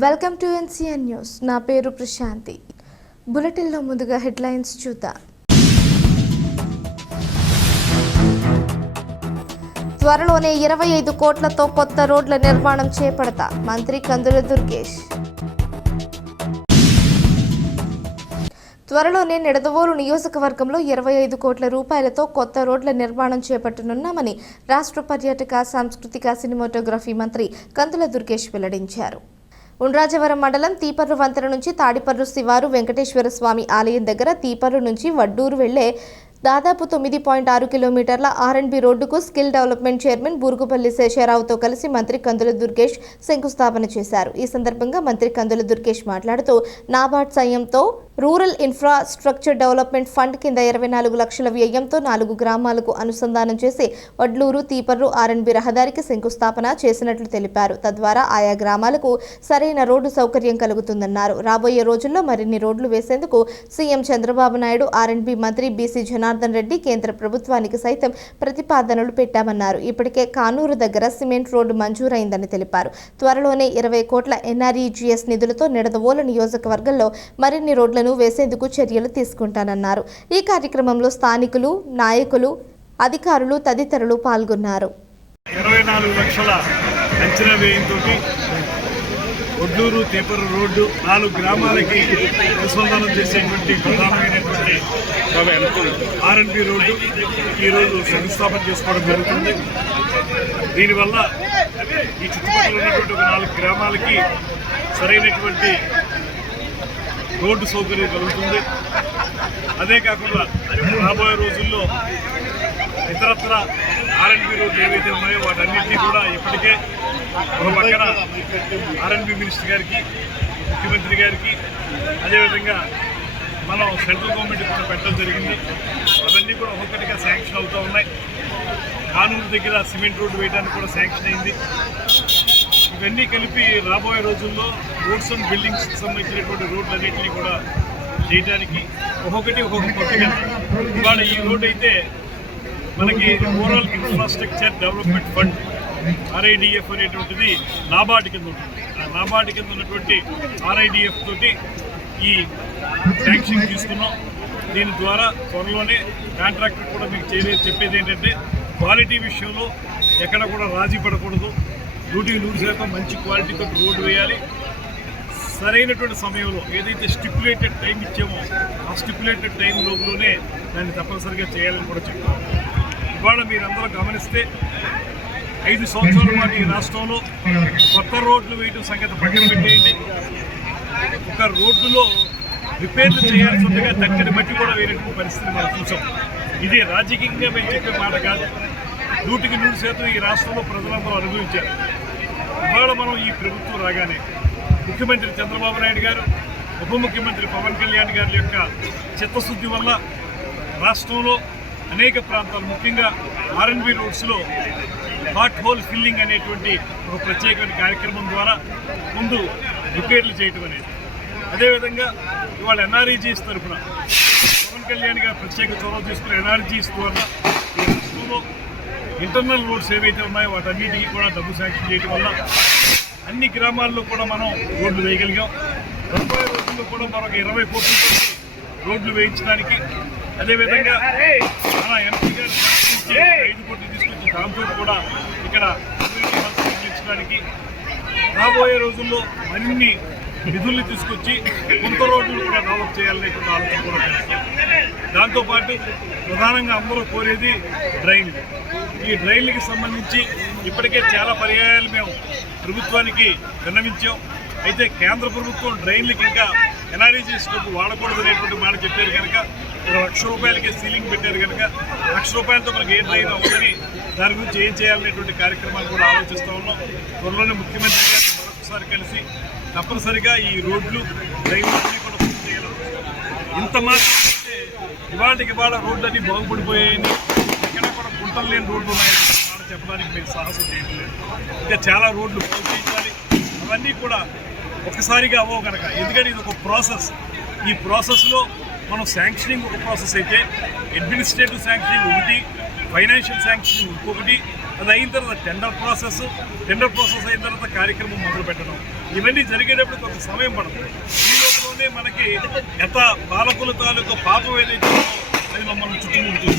Welcome to NCN news. నా పేరు ప్రశాంతి. బులెటిన్లో ముందుగా హెడ్లైన్స్ చూద్దాం. త్వరలోనే ఇరవై ఐదు కోట్లతో కొత్త రోడ్ల నిర్మాణం చేపడతా మంత్రి కందుల దుర్గేష్. త్వరలోనే నిడదవోలు నియోజకవర్గంలో ఇరవై ఐదు కోట్ల రూపాయలతో కొత్త రోడ్ల నిర్మాణం చేపట్టనున్నామని రాష్ట్ర పర్యాటక సాంస్కృతిక సినిమాటోగ్రఫీ మంత్రి కందుల దుర్గేష్ వెల్లడించారు. ఉండ్రాజవరం మండలం తీపర్రు వంతెన నుంచి తాడిపర్రు శివారు వెంకటేశ్వర స్వామి ఆలయం దగ్గర తీపర్రు నుంచి వడ్డూరు వెళ్ళే దాదాపు తొమ్మిది పాయింట్ ఆరు కిలోమీటర్ల ఆర్ఎండ్బి రోడ్డుకు స్కిల్ డెవలప్మెంట్ చైర్మన్ బూరుగుపల్లి శేషారావుతో కలిసి మంత్రి కందుల దుర్గేష్ శంకుస్థాపన చేశారు. ఈ సందర్భంగా మంత్రి కందుల దుర్గేష్ మాట్లాడుతూ నాబార్డ్ సాయంతో రూరల్ ఇన్ఫ్రాస్ట్రక్చర్ డెవలప్మెంట్ ఫండ్ కింద ఇరవై నాలుగు లక్షల వ్యయంతో నాలుగు గ్రామాలకు అనుసంధానం చేసి వడ్లూరు తీపర్రు ఆర్ఎన్బి రహదారికి శంకుస్థాపన చేసినట్లు తెలిపారు. తద్వారా ఆయా గ్రామాలకు సరైన రోడ్డు సౌకర్యం కలుగుతుందన్నారు. రాబోయే రోజుల్లో మరిన్ని రోడ్లు వేసేందుకు CM Chandrababu Naidu R and B మంత్రి బీసీ జనార్దన్ రెడ్డి కేంద్ర ప్రభుత్వానికి సైతం ప్రతిపాదనలు పెట్టామన్నారు. ఇప్పటికే కానూరు దగ్గర సిమెంట్ రోడ్డు మంజూరైందని తెలిపారు. త్వరలోనే ఇరవై కోట్ల ఎన్ఆర్ఈజీఎస్ నిధులతో నిడదవోలు నియోజకవర్గంలో మరిన్ని నిబంధనలను వేసేందుకు చర్యలు తీసుకుంటానన్నారు. ఈ కార్యక్రమంలో స్థానికులు నాయకులు అధికారులు తదితరులు పాల్గొన్నారు. ఇరవై నాలుగు లక్షల అంచనా వ్యయంతో ఒడ్లూరు తేపరు రోడ్డు నాలుగు గ్రామాలకి అనుసంధానం చేసేటువంటి ప్రధానమైనటువంటి ఆర్ఎన్బి రోడ్డు ఈరోజు శంకుస్థాపన చేసుకోవడం జరుగుతుంది. దీనివల్ల ఈ చుట్టుపక్కల ఉన్నటువంటి ఒక నాలుగు గ్రామాలకి సరైనటువంటి రోడ్డు సౌకర్యం కలుగుతుంది. అదే కాకుండా రాబోయే రోజుల్లో ఇతరత్ర ఆర్ఎన్బి రోడ్లు ఏవైతే ఉన్నాయో వాటన్నింటినీ కూడా ఇప్పటికే ఒక పక్కన ఆర్ఎన్బి మినిస్టర్ గారికి ముఖ్యమంత్రి గారికి అదేవిధంగా మనం సెంట్రల్ గవర్నమెంట్ కూడా పెట్టడం జరిగింది. అవన్నీ కూడా ఒక్కొక్కటిగా శాంక్షన్ అవుతూ ఉన్నాయి. కానూరు దగ్గర సిమెంట్ రోడ్డు వేయడానికి కూడా శాంక్షన్ అయింది. ఇవన్నీ కలిపి రాబోయే రోజుల్లో రోడ్స్ అండ్ బిల్డింగ్స్ సంబంధించినటువంటి రోడ్లన్నింటినీ కూడా చేయడానికి ఒక్కొక్కటి ఒక్కొక్క కొత్తగా ఇవాళ ఈ రోడ్ అయితే మనకి overall infrastructure development fund RIDF అనేటువంటిది నాబార్డు కింద ఉంటుంది. ఆ నాబార్డు కింద ఉన్నటువంటి ఆర్ఐడిఎఫ్ తోటి ఈ శాంక్షన్ తీసుకున్నాం. దీని ద్వారా త్వరలోనే కాంట్రాక్టర్ కూడా మీకు చేయలేదు చెప్పేది ఏంటంటే క్వాలిటీ విషయంలో ఎక్కడ కూడా రాజీ పడకూడదు. డ్యూటీ నూరు శాతం మంచి క్వాలిటీతో రోడ్డు వేయాలి. సరైనటువంటి సమయంలో ఏదైతే స్టిపులేటెడ్ టైం ఇచ్చామో ఆ స్టిపులేటెడ్ టైం లోపలనే దాన్ని తప్పనిసరిగా చేయాలని కూడా చెప్తాం ఇవాళ మీరందరూ గమనిస్తే ఐదు సంవత్సరాల పాటు ఈ రాష్ట్రంలో కొత్త రోడ్లు వేయడం సంగతి పక్కన పెట్టేయండి. ఒక రోడ్డులో రిపేర్లు చేయాల్సి ఉండగా దక్కని బట్టి కూడా వేరేటువంటి పరిస్థితి మనం చూసాం. ఇది రాజకీయంగా మేము చెప్పే మాట కాదు. నూటికి నూరు శాతం ఈ రాష్ట్రంలో ప్రజలందరూ అనుభవించారు. ఇవాళ మనం ఈ ప్రభుత్వం రాగానే ముఖ్యమంత్రి చంద్రబాబు నాయుడు గారు ఉప ముఖ్యమంత్రి పవన్ కళ్యాణ్ గారి యొక్క చిత్తశుద్ధి వల్ల రాష్ట్రంలో అనేక ప్రాంతాలు ముఖ్యంగా ఆర్ఎన్బి రోడ్స్లో హాట్ హోల్ ఫిల్లింగ్ అనేటువంటి ఒక ప్రత్యేకమైన కార్యక్రమం ద్వారా ముందు రిపేర్లు చేయటం అనేది. అదేవిధంగా ఇవాళ ఎన్ఆర్ఈజీస్ తరఫున పవన్ కళ్యాణ్ గారు ప్రత్యేక చొరవ తీసుకున్న ఎన్ఆర్జీస్ ద్వారా రాష్ట్రంలో ఇంటర్నల్ రోడ్స్ ఏవైతే ఉన్నాయో వాటన్నిటికీ కూడా డబ్బు శాంక్షన్ చేయడం వల్ల అన్ని గ్రామాల్లో కూడా మనం రోడ్లు వేయగలిగాం. రాబోయే రోజుల్లో కూడా మరొక ఇరవై కోట్ల రోడ్లు వేయించడానికి అదేవిధంగా మన ఎంపీ గారు ఐదు కోట్లు తీసుకొచ్చి దాంతో కూడా ఇక్కడ కమ్యూనిటీ నిర్మించడానికి రాబోయే రోజుల్లో మరిన్ని నిధుల్ని తీసుకొచ్చి కొంత రోడ్లు కూడా డెవలప్ చేయాలనేటువంటి ఆలోచన కూడా దాంతోపాటు ప్రధానంగా అందరూ కోరేది డ్రైన్లు ఈ డ్రైన్లకి సంబంధించి ఇప్పటికే చాలా పర్యాయాలు మేము ప్రభుత్వానికి విన్నవించాం. అయితే కేంద్ర ప్రభుత్వం డ్రైన్లకి ఇంకా ఎన్ఆర్ఈజీస్ డబ్బు వాడకూడదు అనేటువంటి మాట చెప్పారు కనుక ఒక లక్ష రూపాయలకి సీలింగ్ పెట్టారు కనుక లక్ష రూపాయలతో మనకి ఏ డ్రైన్ అవ్వదని దాని గురించి ఏం చేయాలనేటువంటి కార్యక్రమాలు కూడా ఆలోచిస్తూ ఉన్నాం. త్వరలోనే ముఖ్యమంత్రి గారిని మరొకసారి కలిసి తప్పనిసరిగా ఈ రోడ్లు డ్రైన్లు కూడా పూర్తి చేయాలి ఇంత మాత్రం ఇవాళకి ఇవాళ రోడ్లన్నీ బాగుపడిపోయాయని ఎక్కడ కూడా గుంటలు లేని రోడ్లు ఉన్నాయని చెప్పడానికి మేము సాహసం చేయట్లేదు లేదు. ఇంకా చాలా రోడ్లు బాగు చేయాలి అవన్నీ కూడా ఒక్కసారిగా అవ్వవు కనుక ఎందుకంటే ఇది ఒక ప్రాసెస్. ఈ ప్రాసెస్లో మనం శాంక్షనింగ్ ఒక ప్రాసెస్ అయితే అడ్మినిస్ట్రేటివ్ శాంక్షనింగ్ ఒకటి ఫైనాన్షియల్ శాంక్షనింగ్ ఇంకొకటి అది అయిన తర్వాత టెండర్ ప్రాసెస్ టెండర్ ప్రాసెస్ అయిన తర్వాత కార్యక్రమం మొదలు పెట్టడం. ఇవన్నీ జరిగేటప్పుడు కొంత సమయం పడుతుంది ఈ లోపలనే మనకి గత పాలకుల తాలూకు పాపం ఏదైతే అది మమ్మల్ని చుట్టుముడుతుంది.